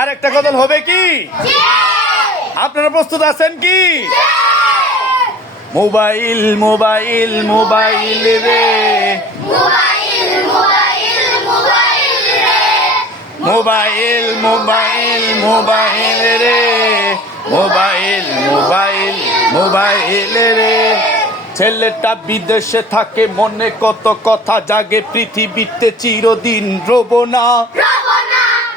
আর একটা কদল হবে কি? আপনারা প্রস্তুত আছেন কি? মোবাইল মোবাইল মোবাইল রে। মোবাইল মোবাইল মোবাইল রে। মোবাইল মোবাইল মোবাইল রে। ছেলেটা বিদেশে থাকে মনে কত কথা জাগে। পৃথিবীতে চিরদিন রব না।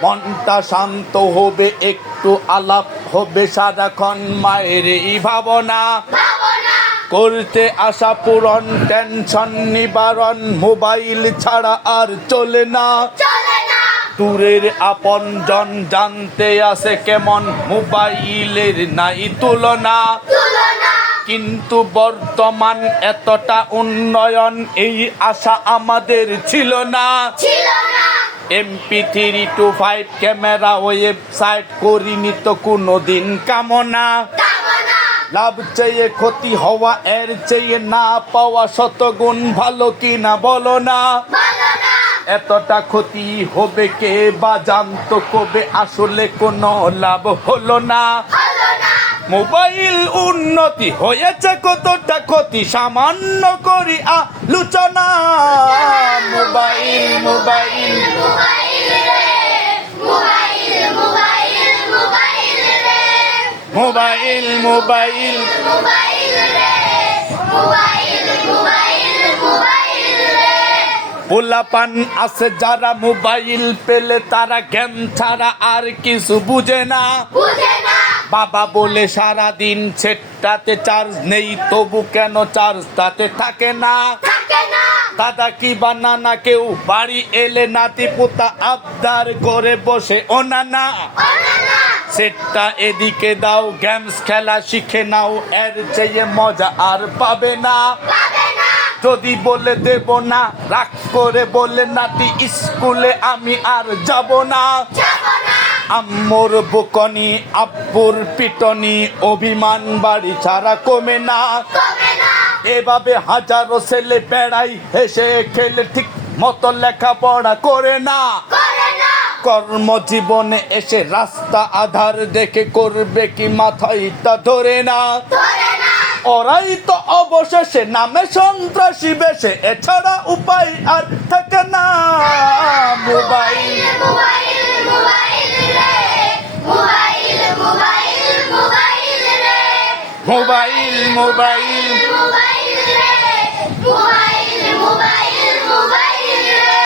মনটা শান্ত হবে একটু আলাপ হবে সারাক্ষণ। মায়ের এই ভাবনা করতে আসা পূরণ টেনশন নিবারণ মোবাইল ছাড়া আর চলে না। দূরের আপন জন জানতে আসে কেমন মোবাইলের নাই তুলনা। তুলনা। কিন্তু বর্তমান এতটা উন্নয়ন এই আশা আমাদের ছিল না। ছিল না। MP three two five camera website করিনি তো কোনো দিন কামনা লাভ চেয়ে ক্ষতি হওয়া এর চেয়ে না পাওয়া শতগুণ ভালো কিনা না বলো না এতটা ক্ষতি হবে কে বা জানতো কবে আসলে কোনো লাভ হলো না মোবাইল উন্নতি হয়েছে কতটা ক্ষতি? সামান্য করি আলোচনা। Mobile mobile. Mobile mobile. পোলাপান আছে যারা মোবাইল পেলে তারা জ্ঞান ছাড়া আর কিছু বুঝে না। বুঝে না। বাবা বলে সারা দিন সেটটাতে চার্জ নেই তবু কেন চার্জ তাতে থাকে না। দাদা কি বা নানা কেউ? বাড়ি এলে নাতি পোতা আবদার করে বসে। ওনা নানা। সেটটা এদিকে দাও গেমস খেলা শিখে নাও এর চেয়ে মজা আর পাবে না। যদি বলে দেব না রাগ করে বলে নাতি স্কুলে আমি আর যাব না। আম্মুর বুকনি আব্বুর পিটনি অভিমান বাড়ি ছাড়া কমে না। এভাবে হাজারো ছেলে বেড়াই হেসে খেলে ঠিক মতো লেখাপড়া করে না। কর্মজীবনে এসে রাস্তা আধার দেখে করবে কি মাথায় তা ধরে না। ওরাই তো অবশেষে নামে সন্ত্রাসী বেশে এছাড়া উপায় আর থাকে না। Mobile mobile mobile. Mobile mobile mobile.